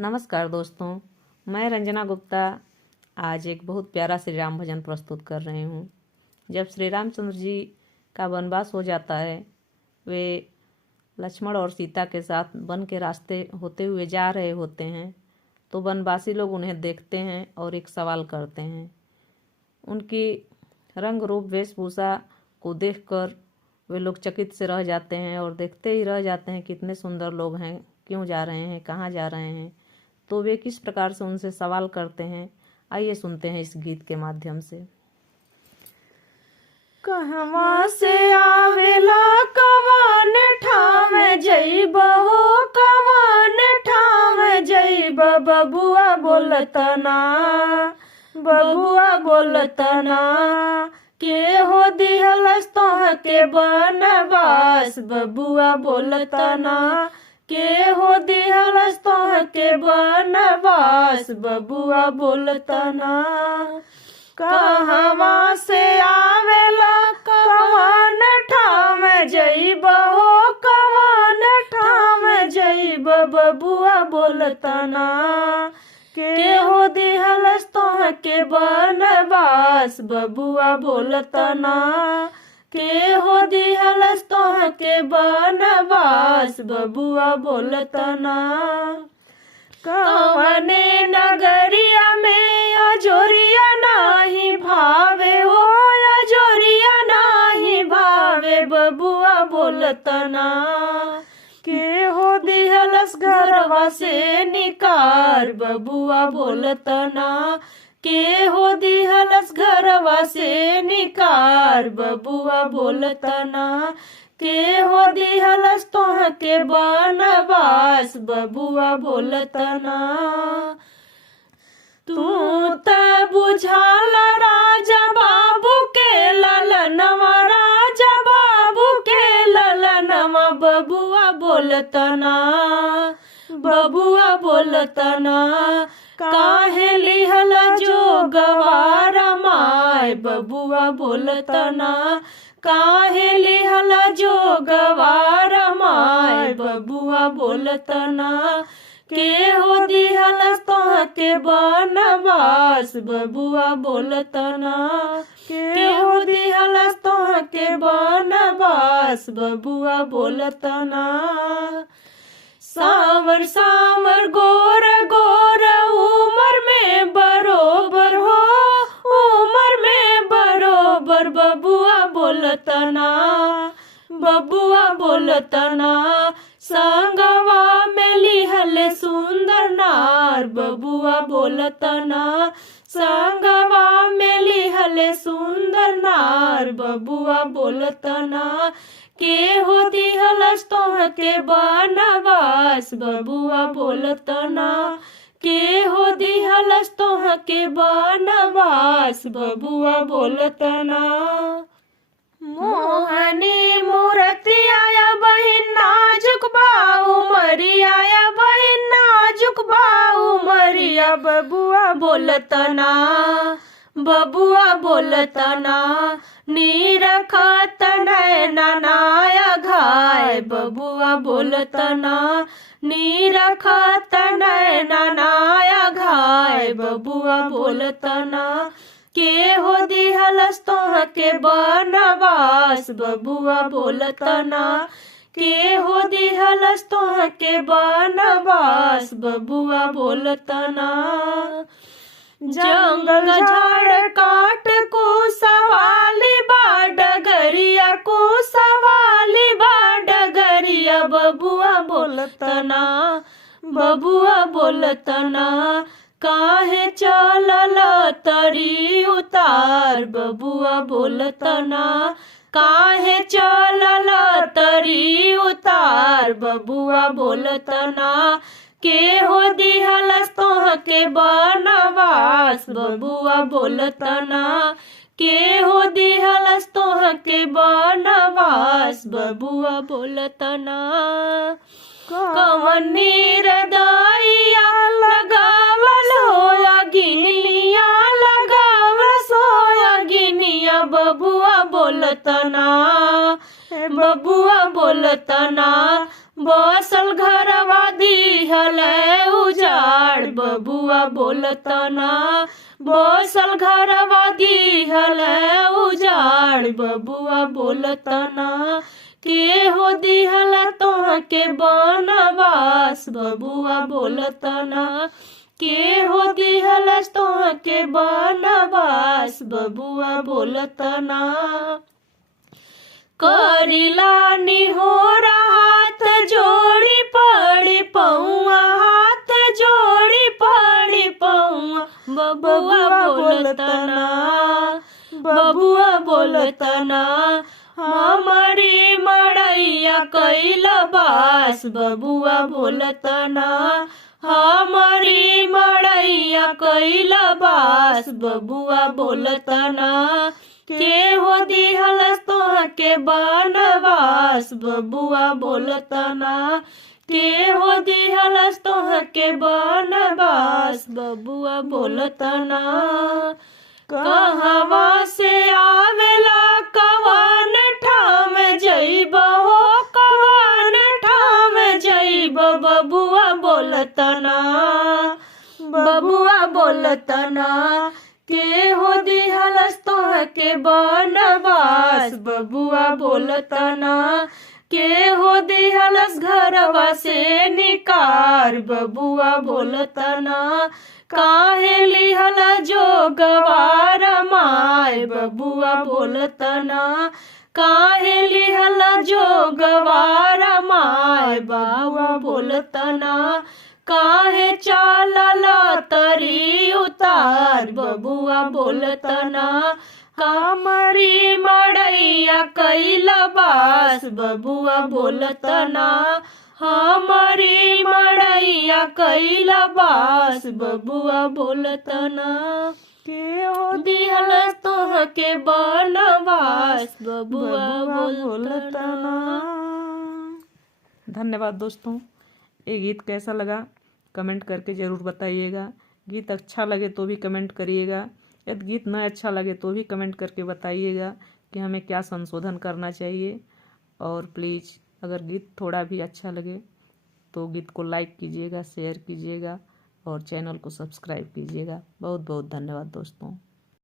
नमस्कार दोस्तों, मैं रंजना गुप्ता आज एक बहुत प्यारा श्री राम भजन प्रस्तुत कर रही हूँ। जब श्री रामचंद्र जी का वनवास हो जाता है, वे लक्ष्मण और सीता के साथ वन के रास्ते होते हुए जा रहे होते हैं, तो वनवासी लोग उन्हें देखते हैं और एक सवाल करते हैं। उनकी रंग रूप वेशभूषा को देखकर वे लोग चकित से रह जाते हैं और देखते ही रह जाते हैं कितने सुंदर लोग हैं, क्यों जा रहे हैं, कहाँ जा रहे हैं। तो वे किस प्रकार से उनसे सवाल करते हैं, आइए सुनते हैं इस गीत के माध्यम से। कहवा से आवेला कवन ठाम जइबा हो, कवन ठाम जइबा, बबुआ बोलतना, बबुआ बोलतना, के हो दिहलस तोह के बनवास, बबुआ बोलतना, के हो दिहलस तोह के बनवास, बबुआ बोलतना। कहवा से आवेला कवन ठाम जइबा हो, कवन ठाम जइबा, बबुआ बोलतना, के हो दिहलस तोह के बनवास, बबुआ बोलतना, के हो दिहलस तोह के बनवास, बबुआ बोलतना। कवने नगरिया में अजोरिया नाही भावे हो, अजोरिया नाही भावे, बबुआ बोलतना, के हो दिहलस घरवा से निकार, बबुआ बोलतना, के हो दिहलस घरवा से निकार, बबुआ बोलतना, के हो दिहलस तोह के बनवास, बबुआ बोलतना। तू त बुझाल राजा बाबू के ललनवा, राजा बाबू के ललनवा, बबुआ बोलतना, बबुआ बोलतना, काहे लिहल जो गवार माय, बबुआ बोलतना, काहे लिहल जो गवार माय, बबुआ बोलतना, के हो दिहलस तोह के बनवास, बबुआ बोलतना, के हो दिहलस तोह के बनवास, बबुआ बोलतना। सावर सावर गोर गोर उमर में बरोबर हो, उमर में बरोबर, बबुआ बोलतना, बबुआ बोलतना, संगवा में लिहले सुंदर नार, बबुआ बोलतना, संगवा में लिहले सुंदर नार, बबुआ बोलतना, के हो दिहलस तोह के बनवास, बबुआ बोलतना, के हो दिहलस तोह के बनवास, बबुआ बोलतना। मोहनी मूर्ति आया बहिन नाजुक बाऊ मरिया, बहिन नाजुक बाऊ मरिया, बबुआ बोलतना, बबुआ बोलतना, नीरखत नैनाया घाय, बबुआ बोलतना, नीरखत नैनाया घाय, बबुआ बोलतना, के हो दिहलस तोह के बनवास, बबुआ बोलतना, के हो दिहलस तोह के बनवास, बबुआ बोलतना। जंगल झाड़ काट को सवाली बा डगरिया, को सवाली बा डगरिया, बबुआ बोलतना, बबुआ बोलतना, काहे चलल तरी उतार, बबुआ बोलतना, काहे चलल तरी उतार, बबुआ बोलतना, के हो दिहलस तोह के बनवास, बबुआ बोलतना, के हो दिहलस तोह के बनवास, बबुआ बोलतना। कवन निर्दयिया लगावल होया गिनिया, लगावल सोया गिनिया, बबुआ बोलतना, बबुआ बोलतना, बसल घरवा दिहले उजाड़, बबुआ बोलतना बसल घरवा दिहल उजाड़ बबुआ बोलतना के हो दिहल तोहके बनवास बबुआ बोलतना के हो दिहल तोहके बनवास बबुआ बोलतना करिला निहोरा हाथ जोड़ी पड़ी पौआ हाथ जोड़ी पड़ी पौआ बबुआ बोलतना बबुआ बोलतना हमारी मड़ैया कैल बास बबुआ बोलतना हमारी मड़ैया कैल बास बबुआ बोलतना के हो दिहल तोहके बनवास बबुआ बोलतना के हो दिहल तोहके बनवास बबुआ बोलतना कहवा से आवेला कवन ठाम जइब हो कवन ठाम जइब बबुआ बोलतना बबुआ बोलतना के हो दिहल तोहके बनवास बबुआ बोलतना के हो दिहलस घरवा से निकार बबुआ बोलतना काहे लिहल जो गवार माय बबुआ बोलतना काहे लिहल जो गवार माय बबुआ बोलतना काहे चालल तरी उतार बबुआ बोलतना कामरी मड़ैया कैल बास बबुआ बोलतना हमारी मड़ैया कैल बास बबुआ बोलतना के हो दिहल तोहके बनवास बबुआ बोलतना। धन्यवाद दोस्तों। ये गीत कैसा लगा कमेंट करके ज़रूर बताइएगा। गीत अच्छा लगे तो भी कमेंट करिएगा, यदि गीत न अच्छा लगे तो भी कमेंट करके बताइएगा कि हमें क्या संशोधन करना चाहिए। और प्लीज़ अगर गीत थोड़ा भी अच्छा लगे तो गीत को लाइक कीजिएगा, शेयर कीजिएगा और चैनल को सब्सक्राइब कीजिएगा। बहुत बहुत धन्यवाद दोस्तों।